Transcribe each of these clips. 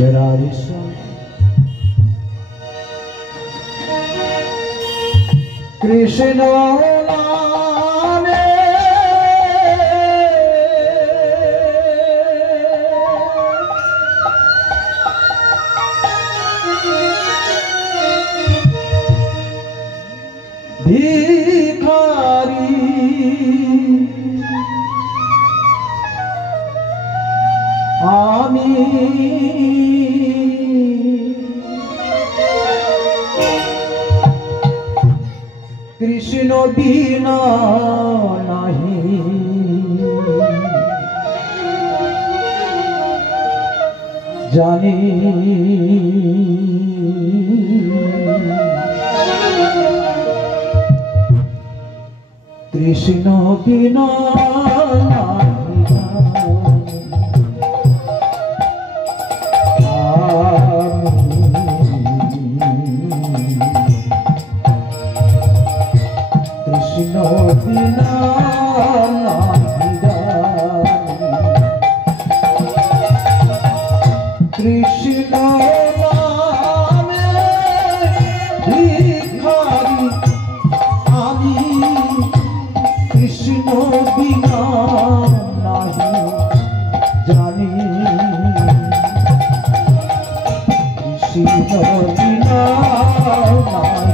जरारिषा कृष्ण नामे भिखारी आमी कृष्ण बिना नहीं जानी कृष्ण बिना कृष्ण बिना कृष्ण नामे भिखारी आमी कृष्ण बिना नहीं जानी कृष्ण बिना नहीं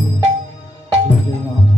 जय राम।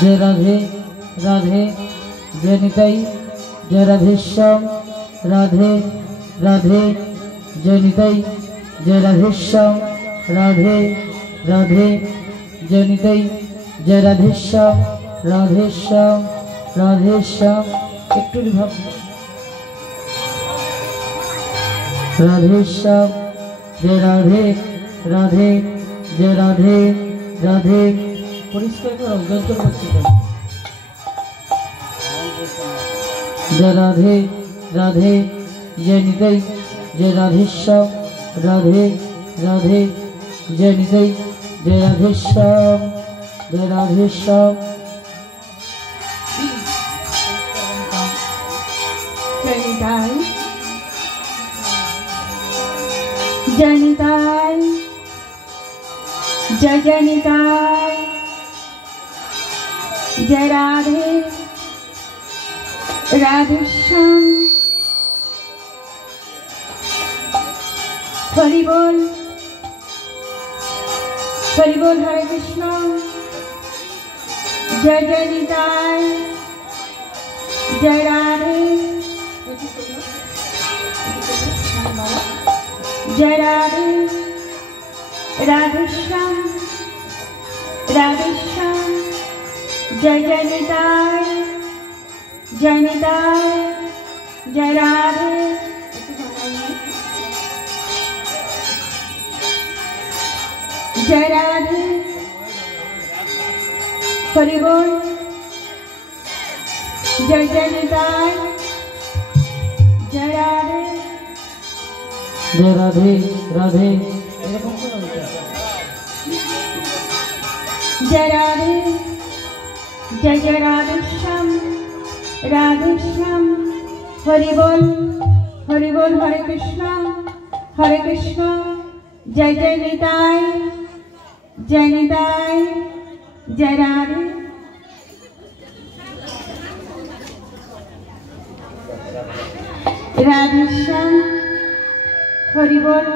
जय राधे राधे जय निताई जय राधेश्याम राधे राधे जय निताई जय राधेश्याम राधे राधे जय निताई जय राधेश्याम राधेश्याम राधेश्याम एक भाव राधेश्याम जय राधे राधे जय राधे राधे परिष्कार करो जंतर बच्चे जय राधे राधे जय निताई जय राधेश्याम राधे राधे जय निताई जय राधेश्याम जय राधेश्याम जय निताई जय निताई जय जय निताई जय राधे राधेश्याम हरि बोल हरे कृष्ण जय जय निताई जय राधे जय राधे राधेश्याम राधेश्याम जय जय निताई जय राधे जय राधे हरि बोल जय जय निताई जय राधे जय राधे राधे जय राधे जय जय राधेश्याम राधेश्याम हरि बोल हरे कृष्ण जय जय निताई जय राधे राधेश्याम हरि बोल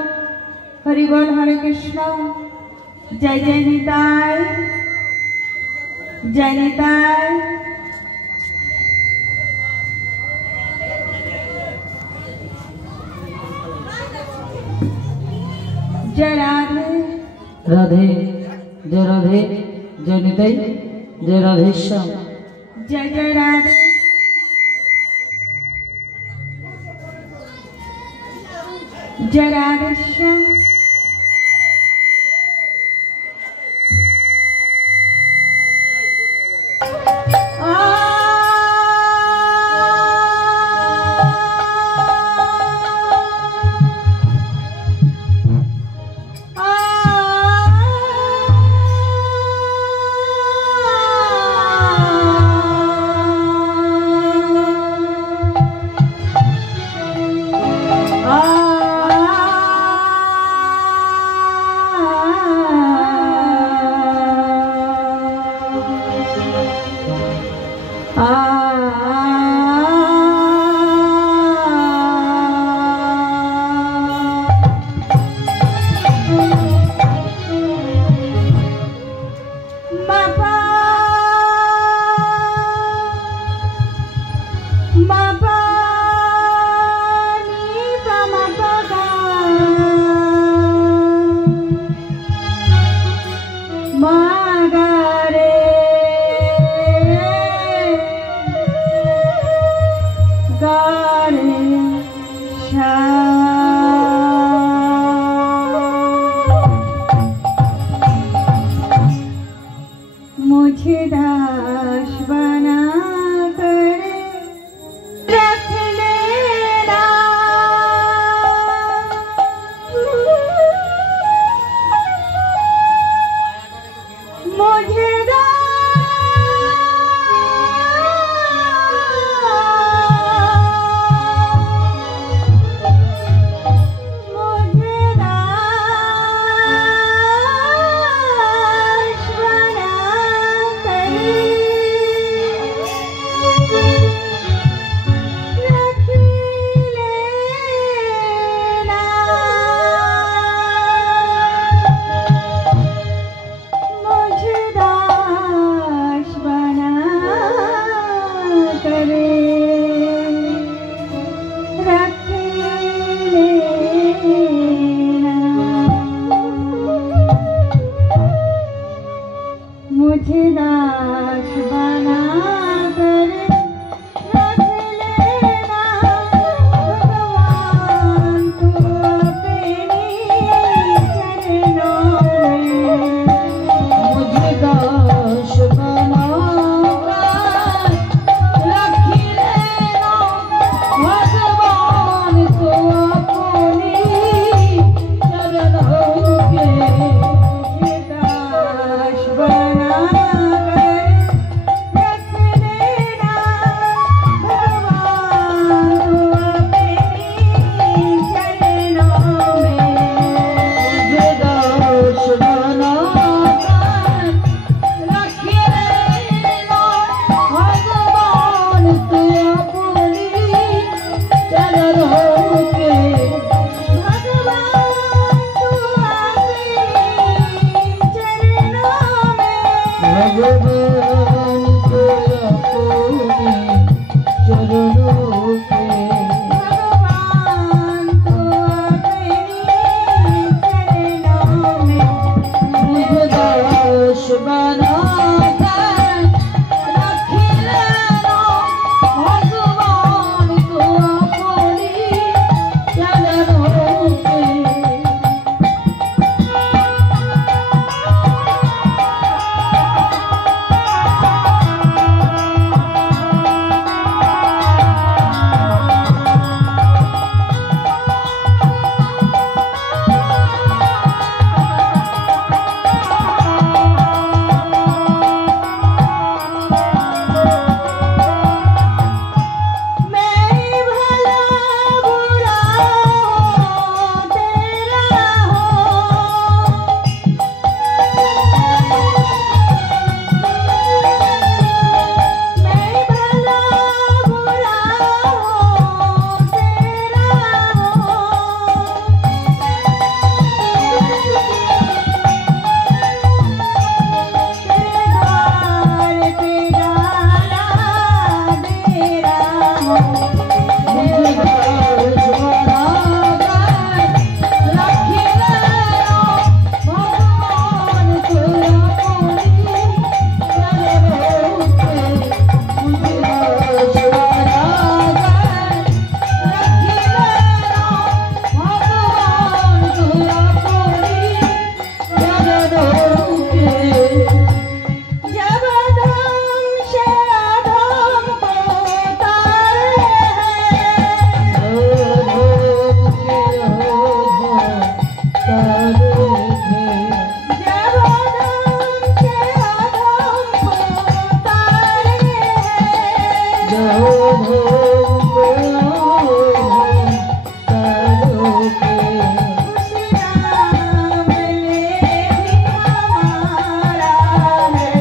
हरे कृष्ण जय जय निताई जय राधे राधे जय राधे जय निताई जय राधेश्याम जय जय राधे जय राधेश्याम ভগবান তোরা তুমি চরণকে भगवान तो अपने चरणों में मुझदास बना कर रखिले रो भगवान तो अपनी चरणों के मैं भला बुरा हो तेरा मैं भला बुरा हो तेरा द्वार पे डाला तेरा मुझदास बना कर रखिले रो भगवान तो अपनी चरणों के मुझदास बना कर रखिले रो भगवान तो अपनी चरणों के जब धम से अधम को तारे हैं जब धम से अधम को तारे हैं उस नाम में भी हमारा है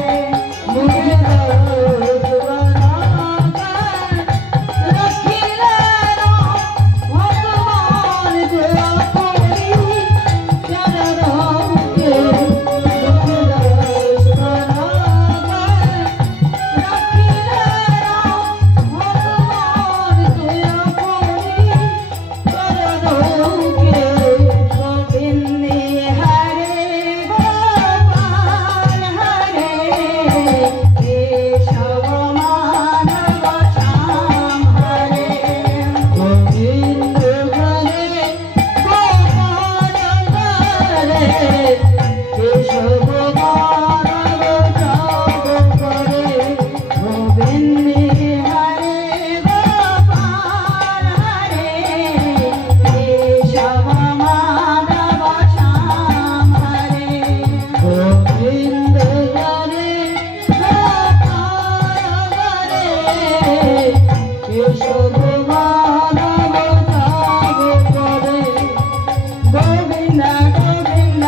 गोविंद हरे गोपाल हरे केशव माधव श्याम हरे गोविंद हरे गोपाल हरे केशव माधव श्याम हरे गोविंद गोविंद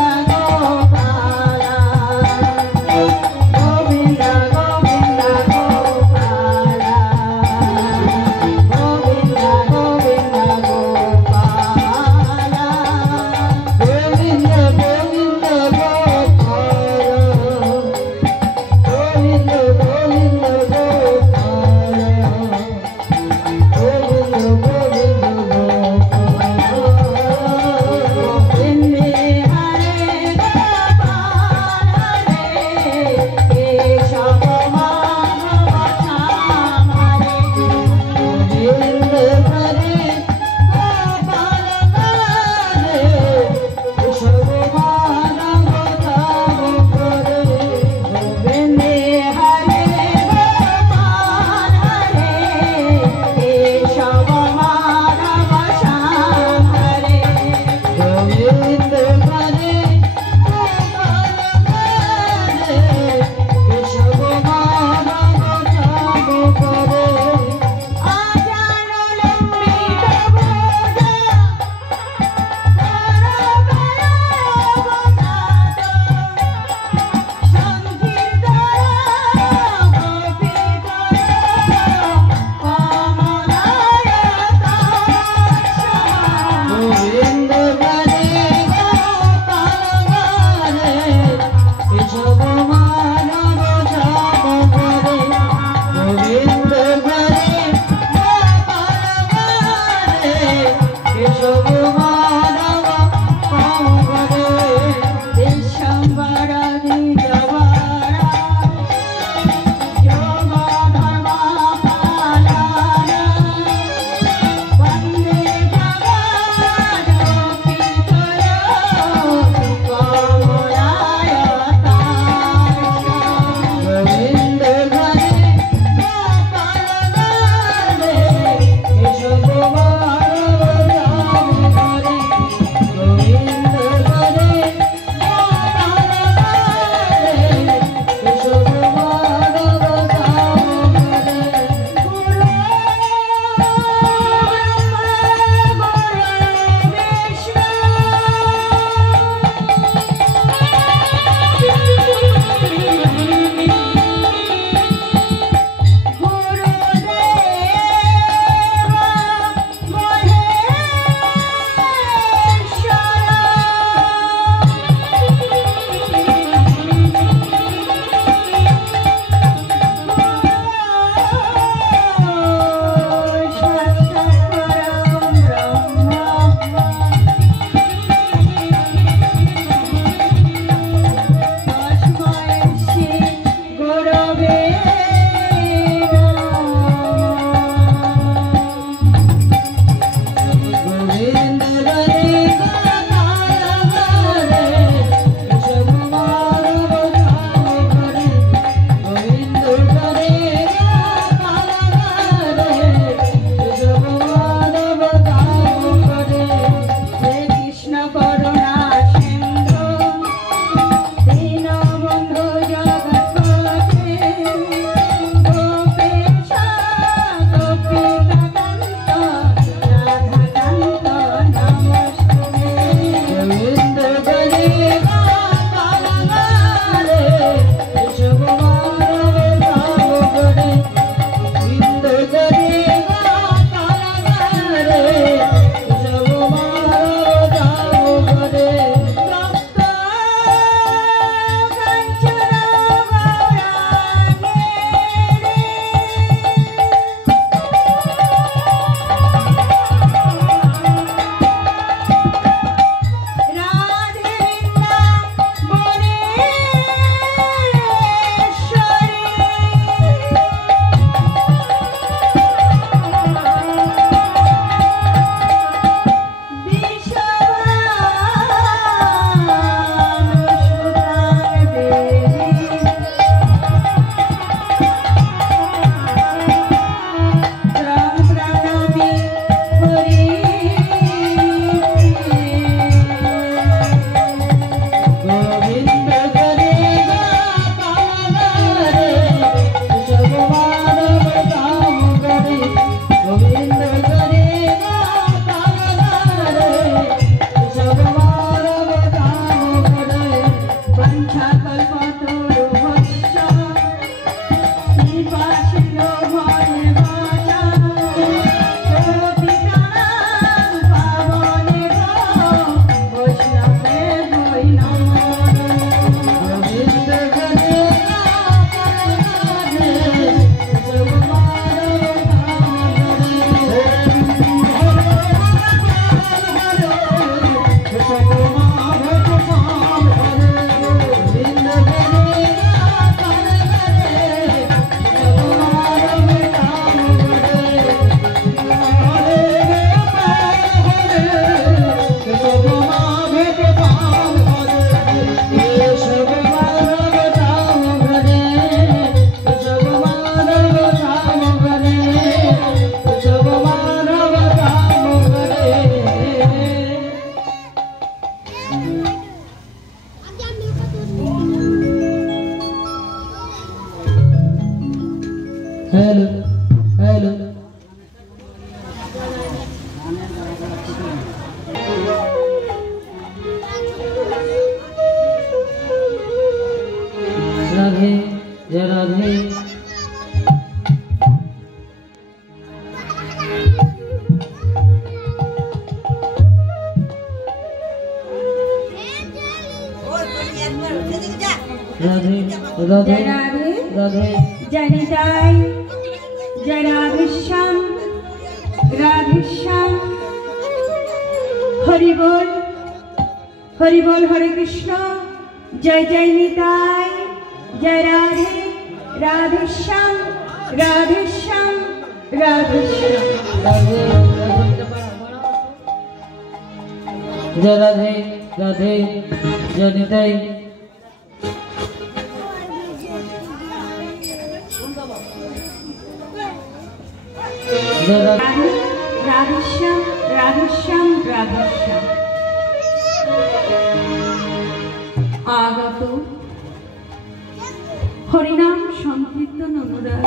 হরিনাম সংকীর্তন অনুরাগ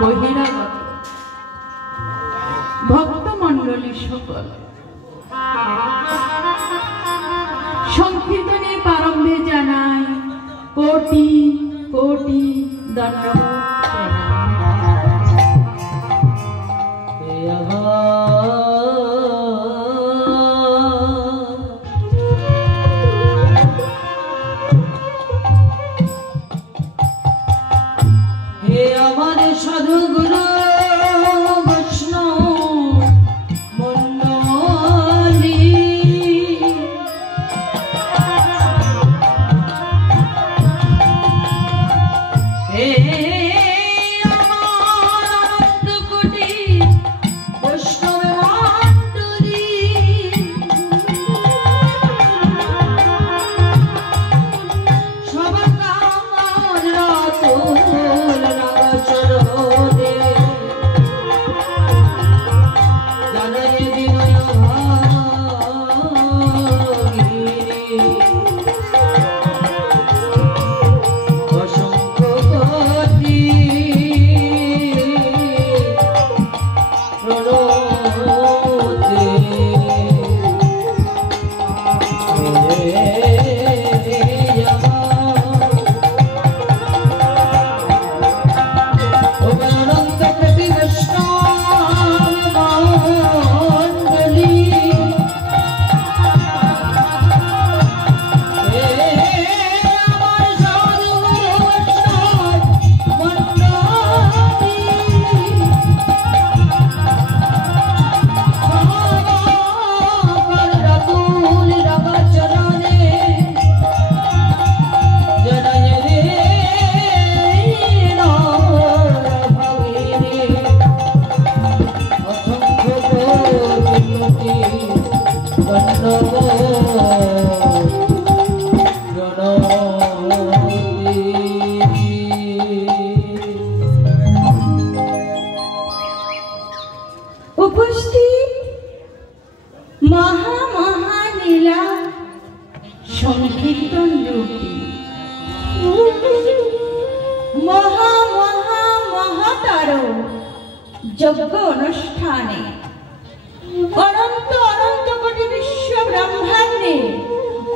বহিরাগত ভক্তমণ্ডলী সকল সংকীর্তনে প্রারম্ভে জানাই কোটি কোটি দণ্ডবত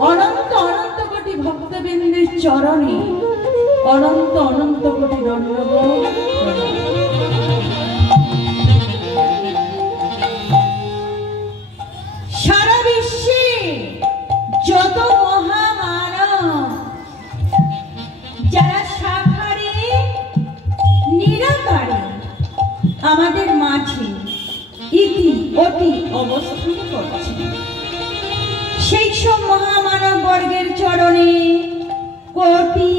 অনন্ত অনন্ত কোটি ভক্তবৃন্দের চরণে অনন্ত অনন্ত কোটি দণ্ডবোধ প্রণাম। সারা বিশ্বে যত মহামানব যারা সাকারে নিরাকারে আমাদের মাঝে ইতি অতি অবস্থান করছে, সেই সব মহামানব বর্গের চরণে কোটি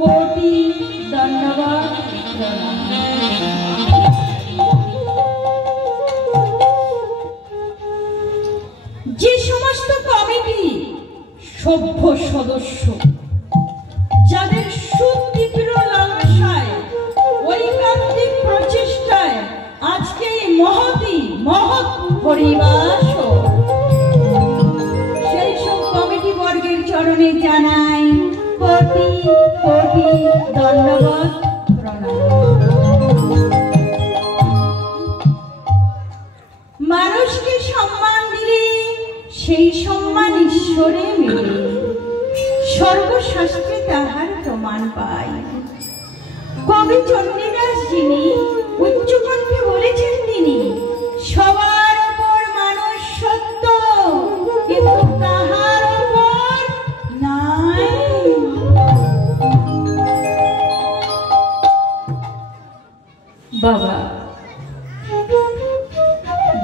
কোটি ধন্যবাদ প্রণাম। যে সমস্ত কমিটি সভ্য সদস্য যাদের সুতীব্র লালসায় ঐকান্তিক প্রচেষ্টায় আজকে এই মহৎ পরিবাস, সেই সব কমিটি বর্গের চরণে জানাই কোটি কোটি ধন্যবাদ প্রণাম। মানুষকে সম্মান দিলে সেই সম্মান ঈশ্বরে মেলে, সর্বশাস্ত্রে তাহার প্রমাণ পায়। কবি চণ্ডীদাস যিনি উচ্চকণ্ঠে বলেছেন, তিনি সবার উপর মানুষ সত্য, কিন্তু তাহার উপর নাই। বাবা,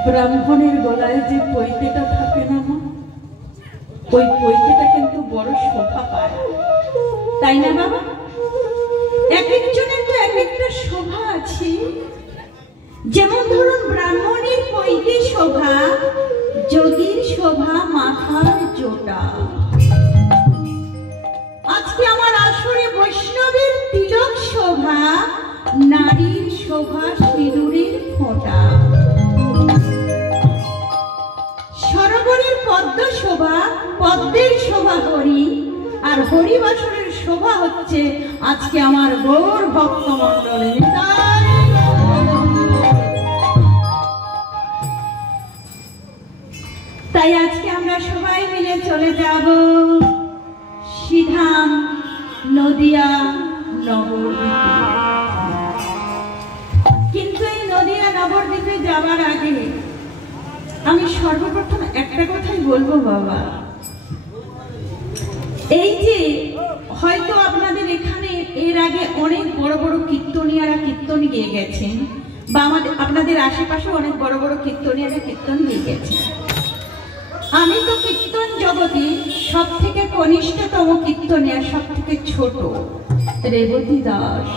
ব্রাহ্মণের গলায় যে পৈতেটা থাকে না মা, ওই পৈতেটা কিন্তু বড় শোভা পায়, তাই না বাবা? এক একজনের তো এক একটা শোভা আছে। যেমন ধরুন, ব্রাহ্মণের পৈতে শোভা, যোগীর শোভা মাথার জোটা। আজকে আমার আসরে বৈষ্ণবের তিলক শোভা, নারীর শোভা সিঁদুরের ফোঁটা। সরোবরের পদ্ম শোভা, পদ্মের শোভা হরি, আর হরিবাসরের শোভা হচ্ছে আজকে আমার গৌর ভক্ত মণ্ডলের। তাই আজকে আমরা সবাই মিলে চলে যাব সিধাম নদিয়া নবদ্বীপে। কিন্তু এই নদিয়া নবদ্বীপে যাবার আগে আমি সর্বপ্রথম একটা কথাই বলবো বাবা। এই যে হয়তো আপনাদের এখানে এর আগে অনেক বড় বড় কীর্তনিয়ারা কীর্তন গেয়ে গেছেন, বা আপনাদের আশেপাশে অনেক বড় বড় কীর্তনিয়ারা কীর্তন গেয়ে গেছেন। আমি তো কীর্তন জগতে সব থেকে কনিষ্ঠতম কীর্তনিয়া, সব থেকে ছোট রেবতী দাস।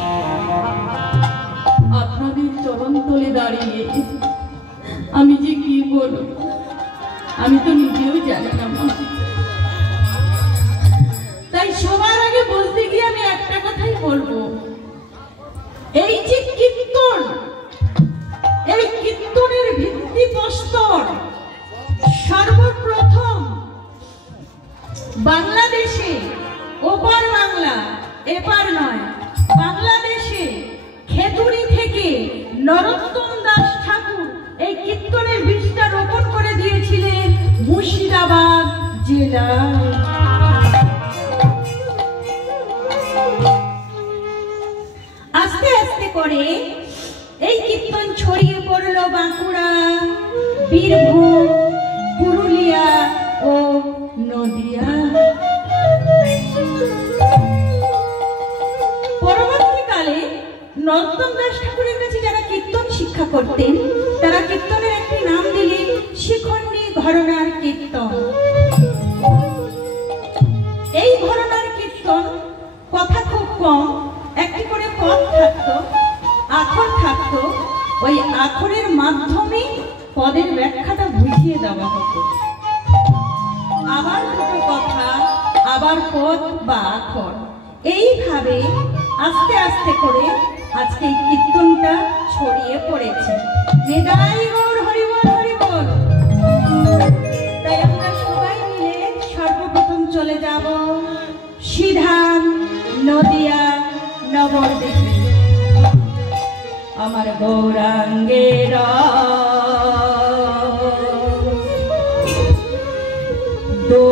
আপনাদের চরণতলে দাঁড়িয়ে আমি যে কি বলব আমি তো নিজেও জানি না মা। তাই সবার আগে বলতে গিয়ে আমি একটা কথাই বলবো, এই যে কীর্তন, এই কীর্তনের ভিত্তিপ্রস্তর সর্বপ্রথম বাংলাদেশে, ওপার বাংলা এপার নয়, বাংলাদেশে খেতুরি থেকে নরোত্তম দাস ঠাকুর এই কীর্তনের বীজটা রোপণ করে দিয়েছিলেন মুর্শিদাবাদ জেলায়। আস্তে আস্তে করে এই কীর্তন ছড়িয়ে পড়ল বাঁকুড়া, বীরভূম, পুরুলিয়া ও নদিয়া। পরবর্তীকালে নরোত্তম দাস ঠাকুরের কাছে যারা কীর্তন শিক্ষা করতেন, তারা কীর্তনের একটি নাম দিলেন শিখণ্ডী ঘরানার কীর্তন। এই ঘরানার কীর্তন কথা খুব কম, একটি করে পদ থাকতো, আখর থাকতো, ওই আখরের মাধ্যমে পদের ব্যাখ্যাটা বুঝিয়ে দেওয়া হতো। আবার দুটো কথা, আবার পদ বা আখর, এইভাবে আস্তে আস্তে করে আজকে এই কীর্তনটা ছড়িয়ে পড়েছে। নিতাই গৌর হরিবল হরিবল। তাই আমরা সবাই মিলে সর্বপ্রথম চলে যাব সিধাম নদিয়া নবদ্বীপে। আমার গৌরাঙ্গের দো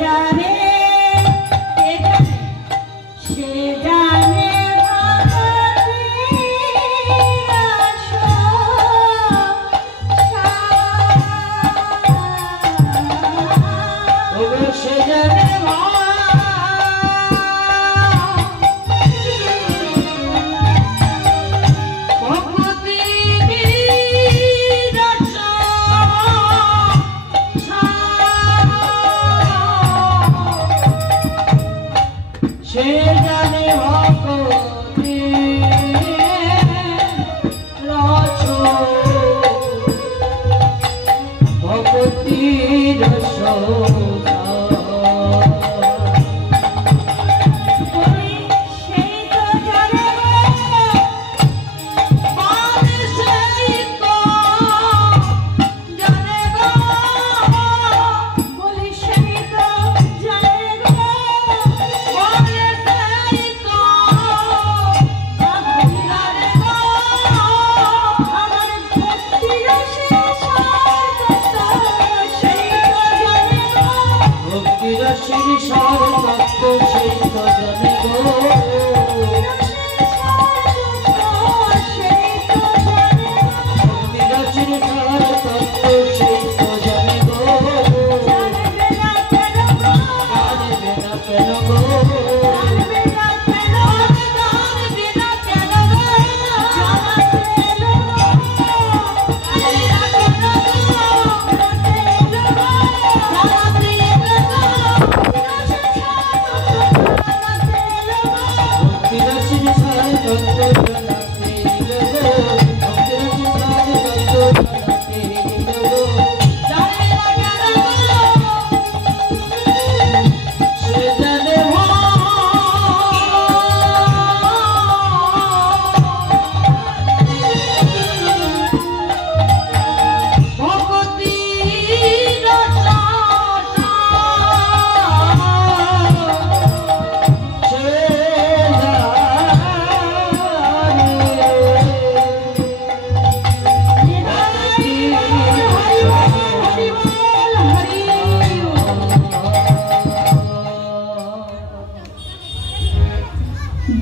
জানে সে জানে সে জানে সে জানে ভক্তি রস ভক্তি রস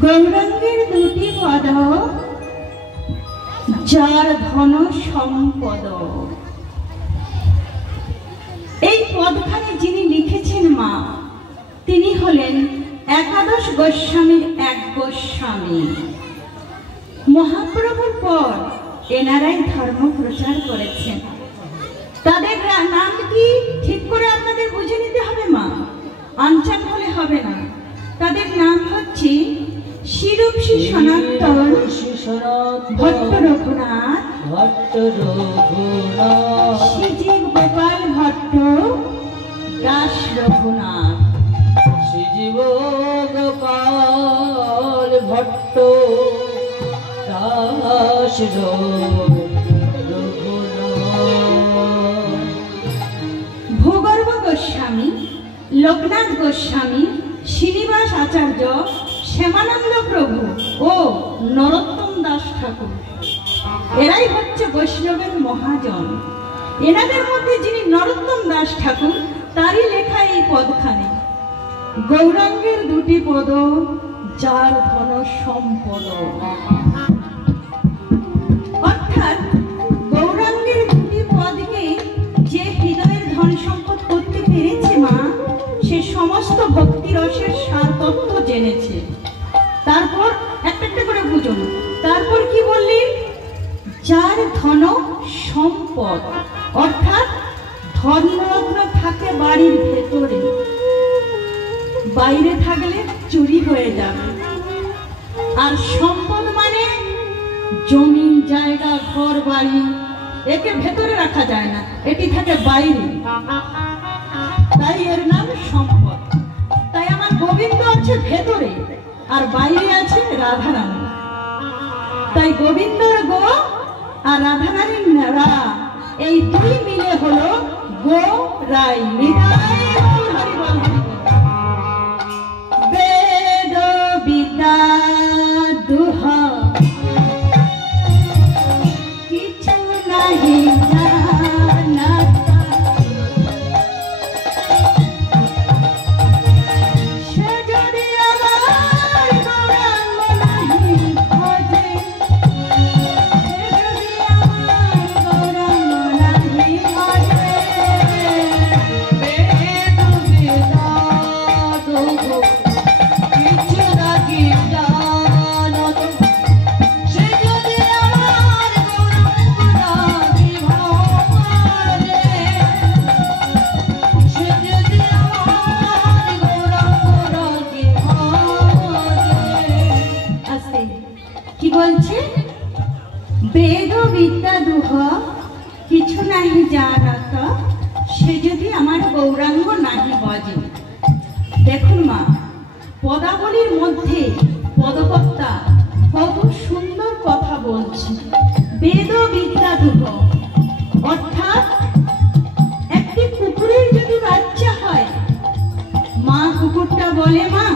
গৌরাঙ্গের দুটি পদ যার ধন সম্পদ। এই পদখানি যিনি লিখেছেন মা, তিনি হলেন একাদশ গোস্বামীর এক গোস্বামী। মহাপ্রভুর পর এনারাই ধর্ম প্রচার করেছেন। তাদের নাম কি ঠিক করে আপনাদের বুঝে নিতে হবে মা, আনচান হলে হবে না। তাদের নাম হচ্ছে শিরূপ শ্রী সনাতন ভট্ট রঘুনাথ, শ্রীজীব গোপাল ভট্ট, দাস রঘুনাথ। শ্রীজীব গোপাল ভট্ট দাস ভূগর্ভ গোস্বামী, লোকনাথ গোস্বামী, শ্রীনিবাস আচার্য, শ্যামানন্দ প্রভু ও নরোত্তম দাস ঠাকুর, এরাই হচ্ছে বৈষ্ণবের মহাজন। এনাদের মধ্যে যিনি নরোত্তম দাস ঠাকুর, তারই লেখা এই পদখানি। গৌরাঙ্গের দুটি পদ যার ধন সম্পদ। অর্থাৎ গৌরাঙ্গের দুটি পদকে যে হৃদয়ের ধন সম্পদ করতে পেরেছে মা, সে সমস্ত ভক্তি রসের সার তত্ত্ব জেনেছে। তারপর একটা একটা করে বুঝুন। তারপর কি বললেন? যার ধন সম্পদ, অর্থাৎ ধনরত্ন থাকে বাড়ির ভেতরে, বাইরে থাকলে চুরি হয়ে যাবে। আর সম্পদ মানে জমি জায়গা ঘর বাড়ি, একে ভেতরে রাখা যায় না, এটি থাকে বাইরে, তাই এর নাম সম্পদ। তাই আমার গোবিন্দ আছে ভেতরে আর বাইরে আছে রাধারানী। তাই গোবিন্দর গো আর রাধারানীর রা, এই দুই মিলে হলো গো রাই। বেদ বিদ্যা দুহ কিছু নাহি জানাতা, দুহ কিছু নাহি জানাত সে যদি আমার গৌরাঙ্গ নাহি বজে। দেখুন মা, পদাবলীর মধ্যে পদকর্তা কত সুন্দর কথা বলছে। বেদ বিদ্যা দুহ, অর্থাৎ একটি কুকুরের যদি বাচ্চা হয়, মা কুকুরটা বলে মা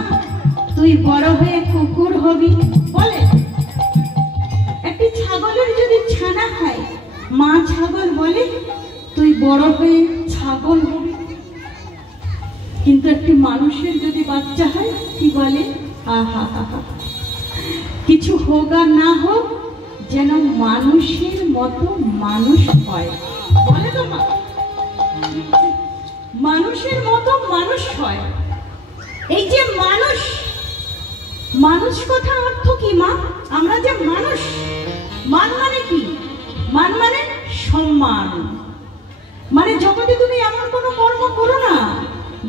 তুই বড় হয়ে কুকুর হবি বলে। একটি ছাগলের যদি ছানা হয়, মা ছাগল বলে তুই বড় হয়ে ছাগল হবি। কিন্তু একটি মানুষের যদি বাচ্চা হয় কি বলে, আহা হা হা, কিছু হোক আর না হোক যেন মানুষের মতো মানুষ হয় বলে তো মা, মানুষের মতো মানুষ হয়। এই যে মানুষ, মানুষ কথা অর্থ কি মা? আমরা যে মানুষ, মান মানে কি? মান মানে সম্মান। মানে জগতে তুমি এমন কোনো কর্ম করো না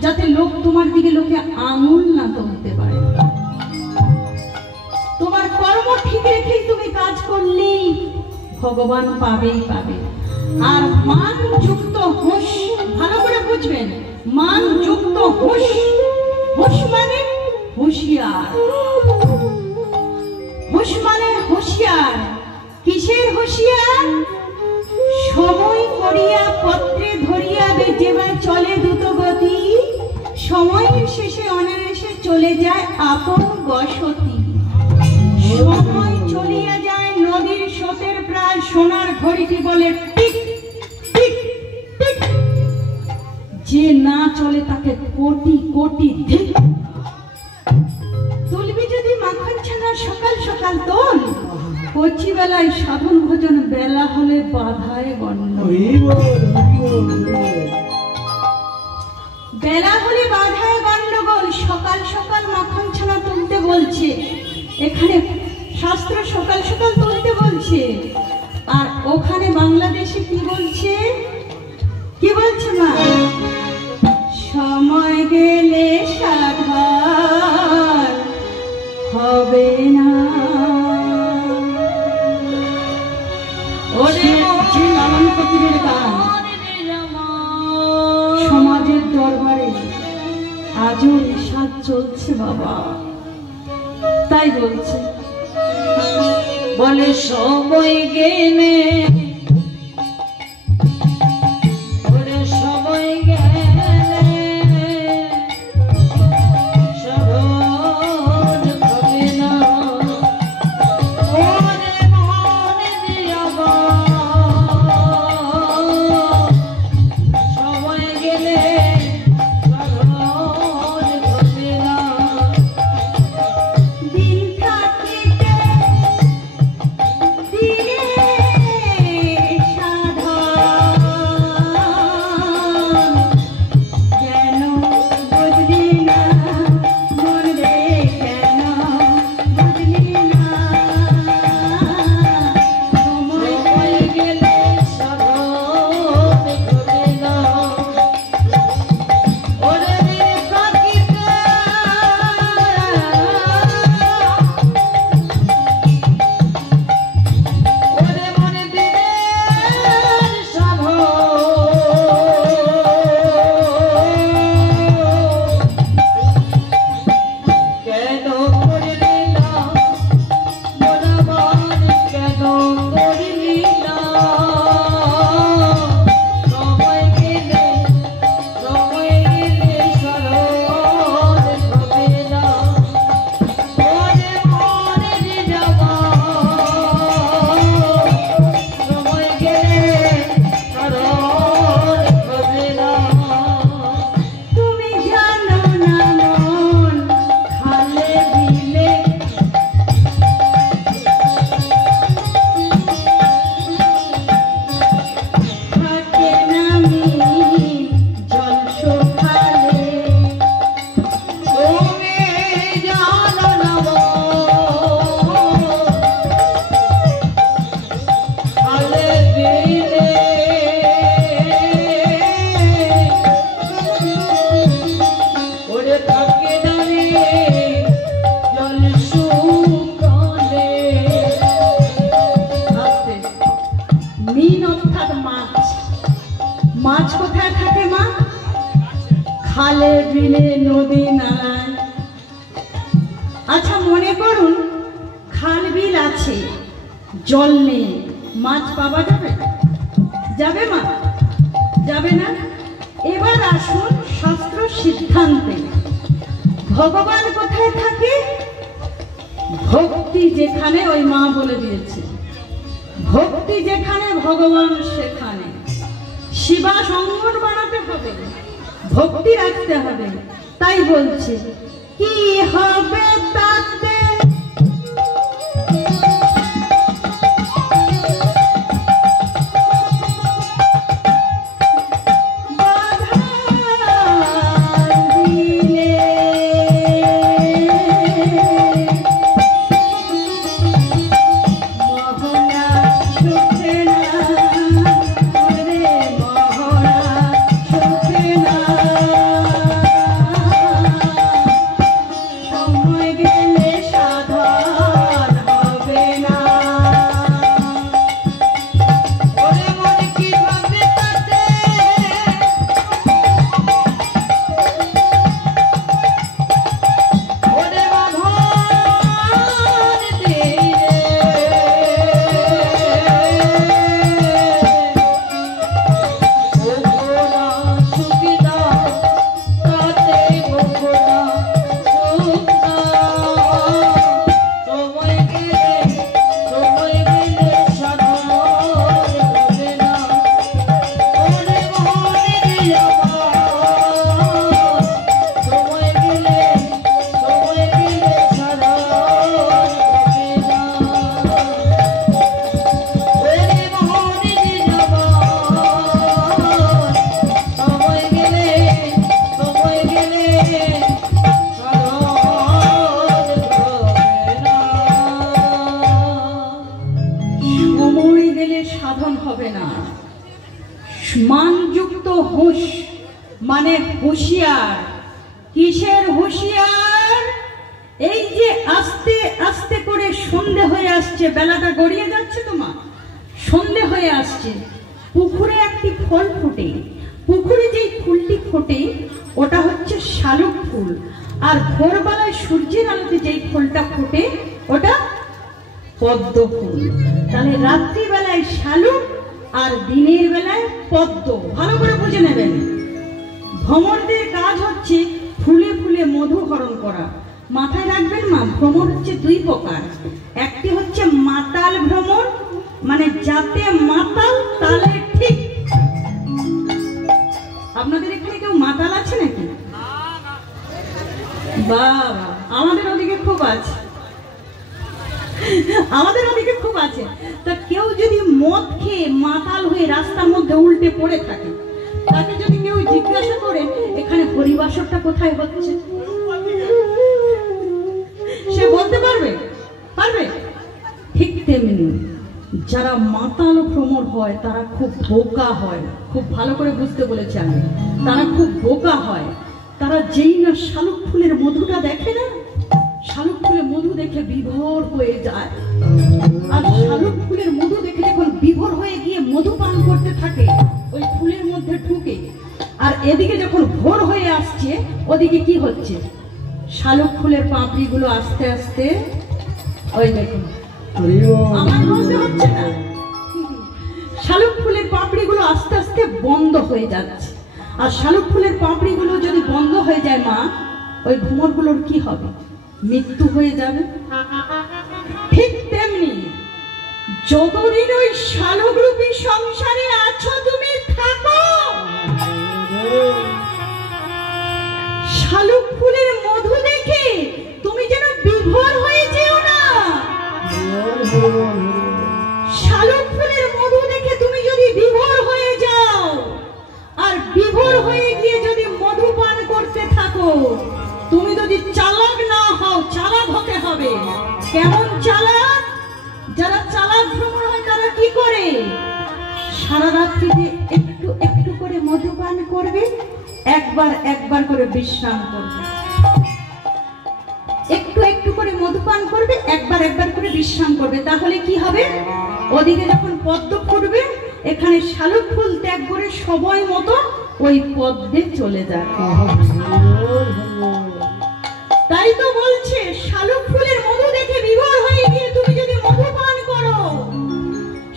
যাতে লোক তোমার দিকে লোকে আঙুল না তুলতে পারে। তোমার কর্ম ঠিক রেখেই তুমি কাজ করলেই ভগবান পাবেই পাবে। আর মান যুক্ত হুঁশ, ভালো করে বুঝবেন, মান যুক্ত হুঁশ, হুঁশ মানে হুঁশিয়ার, হুঁশ মানে হুঁশিয়ার। কিসের হুঁশিয়ার? সময় করিয়া পত্রে ধরিয়া যেবার চলে দ্রুত গতি, সময়ের শেষে অনায়াসে চলে যায় আপন বসতি। সময় চলিয়া যায় নদীর স্রোতের প্রায়, সোনার ঘড়িটি বলে টিক টিক টিক। যে না চলে তাকে কোটি কোটি ধিক। তুলবি যদি মাখন ছানা সকাল সকাল তোল, কচি বেলায় সাধন ভোজন, বেলা হলে বাধায় গন্ডগোল। বেলা হলে বাধায় গন্ডগোল। সকাল সকাল মাখন ছানা তুলতে বলছে, এখানে শাস্ত্র সকাল সকাল তুলতে বলছে, আর ওখানে বাংলাদেশে কি বলছে? কি বলছে মা? সময় গেলে সাধার হবে না। সমাজের দরবারে আজও নিষাদ চলছে বাবা, তাই বলছে, বলে সময় গেলে, বলে সময় গেলে সাধন হবে না। ওরে মনে দিয়া সময় গেলে সাধন হবে না। দিন থাকিতে দিনে খালে বিলে নদী নালায়। আচ্ছা মনে করুন খাল বিল আছে, জল নেই, মাছ পাওয়া যাবে? যাবে মা? যাবে না। এবার আসুন শাস্ত্র সিদ্ধান্তে। ভগবান কোথায় থাকে? ভক্তি যেখানে, ওই মা বলে দিয়েছে, ভক্তি যেখানে ভগবান সেখানে। শিবা সঙ্গন বানাতে হবে, ভক্তি রাখতে হবে। তাই বলছে কি হবে তাতে মানযুক্ত হুঁশ মানে হুঁশিয়ার। কিসের হুঁশিয়ার? এই যে আস্তে আস্তে করে সন্ধে হয়ে আসছে, বেলাটা গড়িয়ে যাচ্ছে, তোমার সন্ধে হয়ে আসছে, পুকুরে একটি ফল ফোটে, পুকুরে যেই ফুলটি ফোটে ওটা হচ্ছে শালুক ফুল, আর ভোরবেলায় সূর্যের আলোতে যেই ফুলটা ফোটে ওটা পদ্ম ফুল। তাহলে রাত্রিবেলায় শালুক আর দিনের বেলায় পদ্ম। ভালো করে বুঝে নেবেন। ভ্রমরদের কাজ হচ্ছে ফুলে ফুলে মধু হরণ করা। মাথায় রাখবেন মা, ভ্রমর হচ্ছে দুই প্রকার। একটি হচ্ছে মাতাল ভ্রমর, মানে যাতে মাতাল তালে ঠিক। আপনাদের এখানে কেউ মাতাল আছে নাকি? বাবা, আমাদের ওদিকে খুব আছে, আমাদের ওদিকে খুব আছে। তা কেউ যদি মদ খেয়ে মাতাল হয়ে রাস্তার মধ্যে উল্টে পড়ে থাকে, তাকে যদি কেউ জিজ্ঞাসা করে এখানে হরিবাসরটা কোথায় হচ্ছে, সে বলতে পারবে? পারবে? ঠিক তেমনি যারা মাতাল ভ্রমর হয় তারা খুব বোকা হয়। খুব ভালো করে বুঝতে বলেছি আমি, তারা খুব বোকা হয়। তারা যেই না শালুক ফুলের মধুটা দেখে না, শালুক ফুলের মধু দেখে বিভোর হয়ে যায়। আর শালুক ফুলের মধু দেখে যখন বিভোর হয়ে গিয়ে মধু পান করতে থাকে, ওই ফুলের মধ্যে ঢুকে, আর এদিকে যখন ভোর হয়ে আসছে ওদিকে কি হচ্ছে, শালুক ফুলের পাপড়িগুলো আস্তে আস্তে, ওই দেখুন আমার বলতে হচ্ছে না, শালুক ফুলের পাপড়িগুলো আস্তে আস্তে বন্ধ হয়ে যাচ্ছে। আর শালুক ফুলের পাপড়িগুলো যদি বন্ধ হয়ে যায় মা, ওই ভ্রমরগুলোর কি হবে? মৃত্যু হয়ে যাবে। ঠিক তেমনি যতদিন ওই শালুক রূপী সংসারে আছো তুমি থাকো, শালুক ফুলের মধু দেখে তুমি যেন বিভোর হয়ে যেও না। শালুক ফুলের মধু দেখে তুমি যদি বিভোর হয়ে যাও, আর বিভোর হয়ে গিয়ে যদি মধু পান করতে থাকো, তুমি যদি চালাক না হও, চালাক হতে হবে। কেমন চালাক? যারা চালাক ভ্রমণ হয় তারা কি করে? সারা রাত্রিতে একটু একটু করে মধু পান করবে, একবার একবার করে বিশ্রাম করবে। একটু একটু করে মধু পান করবে, একবার একবার করে বিশ্রাম করবে। তাহলে কি হবে? ওদিকে যখন পদ্ম ফুটবে, এখানে শালুক ফুল ত্যাগ করে সময় মতো ওই পদ্মে চলে যাবে। তাই তো বলছে শালুক ফুলের মধু দেখে বিভোর হয়ে গিয়ে তুমি যদি মধু পান করো,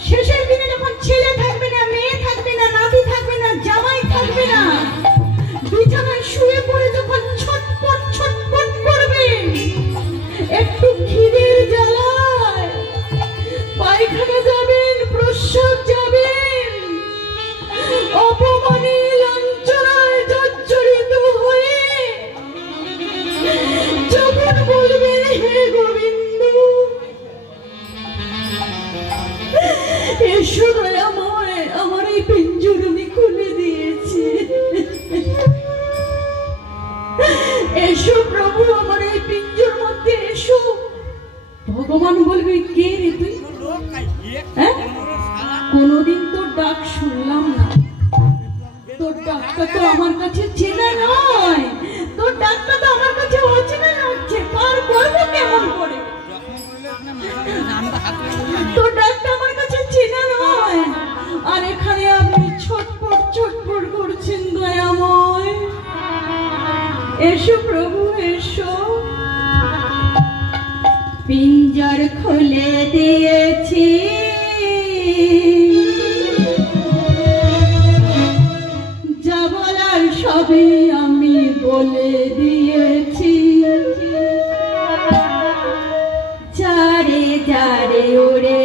শেষের দিনে যখন ছেলে থাকবে না, মেয়ে থাকবে না, নাতি থাকবে না, জামাই থাকবে না, বিছানায় শুয়ে পড়ে যখন ছটপট ছটপট করবেন, একটু খিদের জ্বালায় পায়খানা যাবেন, প্রস্রাব যাবেন, অপমানে লাঞ্ছনায় জর্জরিত হয়ে যখন বলবেন হে গোবিন্দ এসো দয়াময়, আমার এই পিঞ্জর আমি খুলে দিয়েছি, এসো প্রভু আমার এই পিঞ্জর মধ্যে এসো। ভগবান বলবে কে রে তুই? কোনদিন তোর ডাক শুনলাম না, তোর ডাকটা তো আমার কাছে চেনা নয়, তোর ডাকটা তো আমার কাছে অচেনা লাগছে, পার করবো কেমন করে? তোর ডাকটা আমার কাছে চেনা নয়, আর এখানে আপনি ছটপট ছটপট করছেন দয়াময়। এসো প্রভু এসো। পিঞ্জর খুলে দিয়েছি, যা বলার সবই আমি বলে দিয়েছি, যারে যারে ওরে